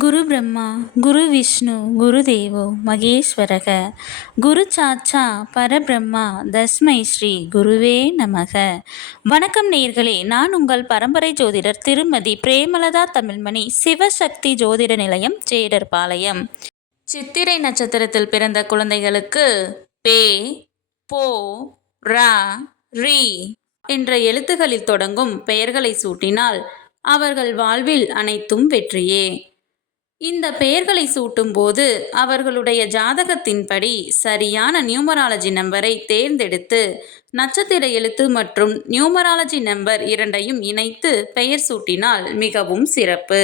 குரு பிரம்மா குரு விஷ்ணு குரு தேவோ மகேஸ்வரக குரு சாட்சா பரபிரம்மா தஸ்மை ஸ்ரீ குருவே நமக. வணக்கம் நேயர்களே, நான் உங்கள் பரம்பரை ஜோதிடர் திருமதி பிரேமலதா தமிழ்மணி, சிவசக்தி ஜோதிட நிலையம், ஜேடர்பாளையம். சித்திரை நட்சத்திரத்தில் பிறந்த குழந்தைகளுக்கு பே, போ, ரா, ரி என்ற எழுத்துகளில் தொடங்கும் பெயர்களை சூட்டினால் அவர்கள் வாழ்வில் அனைத்தும் வெற்றியே. இந்த பெயர்களை சூட்டும் போது அவர்களுடைய ஜாதகத்தின்படி சரியான நியூமராலஜி நம்பரை தேர்ந்தெடுத்து நட்சத்திர எழுத்து மற்றும் நியூமராலஜி நம்பர் இரண்டையும் இணைத்து பெயர் சூட்டினால் மிகவும் சிறப்பு.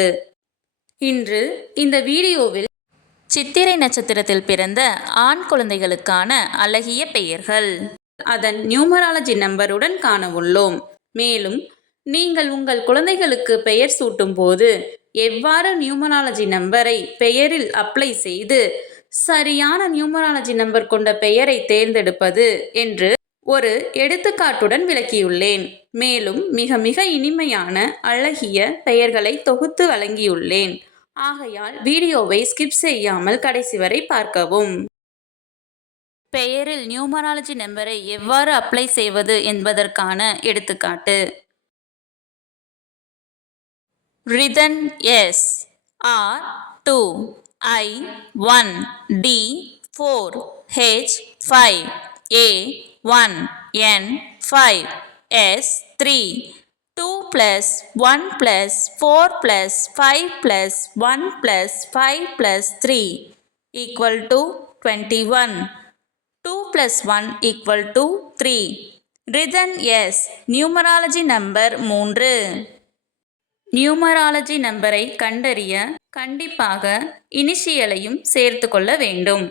இன்று இந்த வீடியோவில் சித்திரை நட்சத்திரத்தில் பிறந்த ஆண் குழந்தைகளுக்கான அழகிய பெயர்கள் அதன் நியூமராலஜி நம்பருடன் காண உள்ளோம். மேலும் நீங்கள் உங்கள் குழந்தைகளுக்கு பெயர் சூட்டும் போது எவ்வாறு நியூமராலஜி நம்பரை பெயரில் அப்ளை செய்து சரியான நியூமராலஜி நம்பர் கொண்ட பெயரை தேர்ந்தெடுப்பது என்று ஒரு எடுத்துக்காட்டுடன் விளக்கியுள்ளேன். மேலும் மிக மிக இனிமையான அழகிய பெயர்களை தொகுத்து வழங்கியுள்ளேன். ஆகையால் வீடியோவை ஸ்கிப் செய்யாமல் கடைசி வரை பார்க்கவும். பெயரில் நியூமராலஜி நம்பரை எவ்வாறு அப்ளை செய்வது என்பதற்கான எடுத்துக்காட்டு. Ridhan S R 2 I 1 D 4 H 5 A 1 N 5 S 3 2 plus 1 plus 4 plus 5 plus 1 plus 5 plus 3 equal to 21. 2 plus 1 equal to 3. Rithan is numerology number 3. Numerology நம்பரை கண்டறிய கண்டிப்பாக இனிஷியலையும் சேர்த்து கொள்ள வேண்டும்.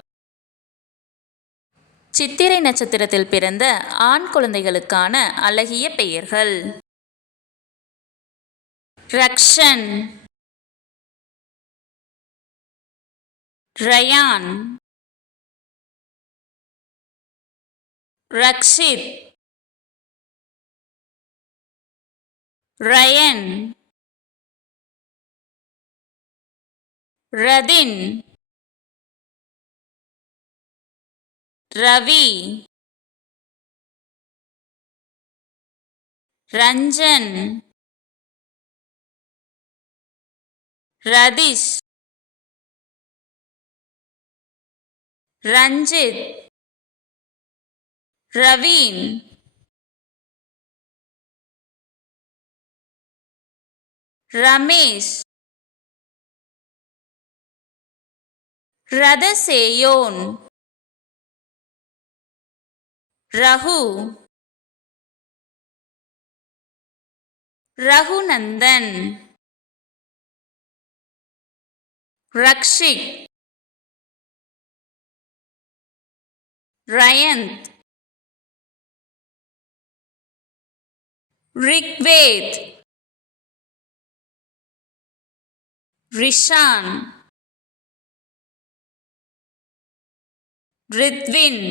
சித்திரை நட்சத்திரத்தில் பிறந்த ஆண் குழந்தைகளுக்கான அழகிய பெயர்கள். ரக்ஷன், ரயான், ரக்ஷித், ரயன், ரதின், ரவி, ரஞ்சன், ரதிஷ், ரஞ்சித், ரவீன், ரமேஷ், ரதசேயோன், ரகு, ரகுநந்தன், ரக்ஷிக், ரயந்த், ரிக்வேத், ரிஷான், ரித்வின்,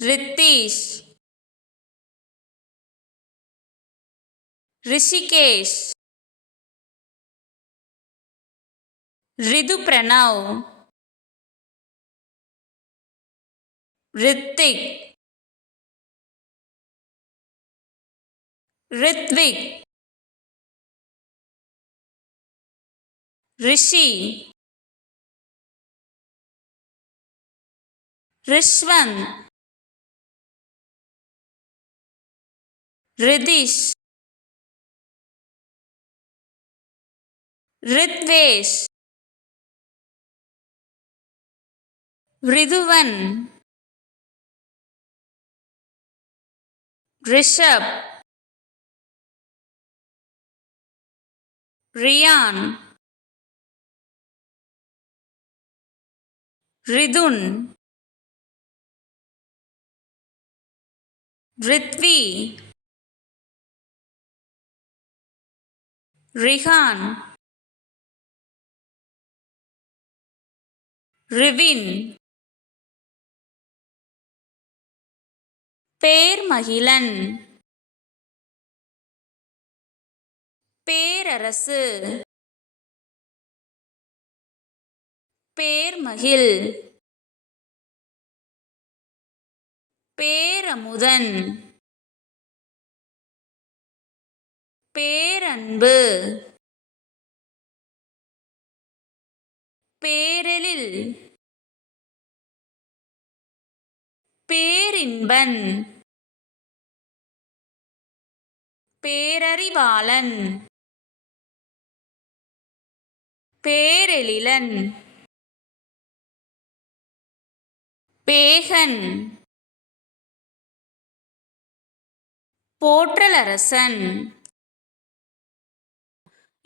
ரித்தீஷ், ரிஷிகேஷ், ரிது பிரணவ், ரித்திக், ரித்விக், ரிஷி, ரிஷ்வந்த், ரிதிஷ், ரித்வேஷ், ரிதுவன், ரிஷப், ரியான், ரிதுன், ரித்வி, ரிஹான், ரிவின். பேர்மகிழன், பேரரசு, பேர்மகிழ், பேரமுதன், பேரன்பு, பேரெழில், பேரின்பன், பேரறிவாளன், பேரெழிலன், பேகன், போற்றலரசன்.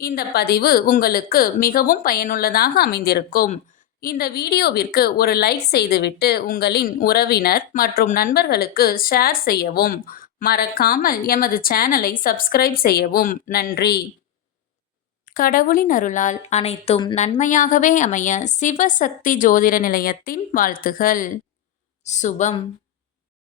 இந்த பதிவு உங்களுக்கு மிகவும் பயனுள்ளதாக அமைந்திருக்கும். இந்த வீடியோவிற்கு ஒரு லைக் செய்துவிட்டு உங்களின் உறவினர் மற்றும் நண்பர்களுக்கு ஷேர் செய்யவும். மறக்காமல் எமது சேனலை சப்ஸ்கிரைப் செய்யவும். நன்றி. கடவுளின் அருளால் அனைத்தும் நன்மையாகவே அமைய சிவசக்தி ஜோதிட நிலையத்தின் வாழ்த்துகள். சுபம்.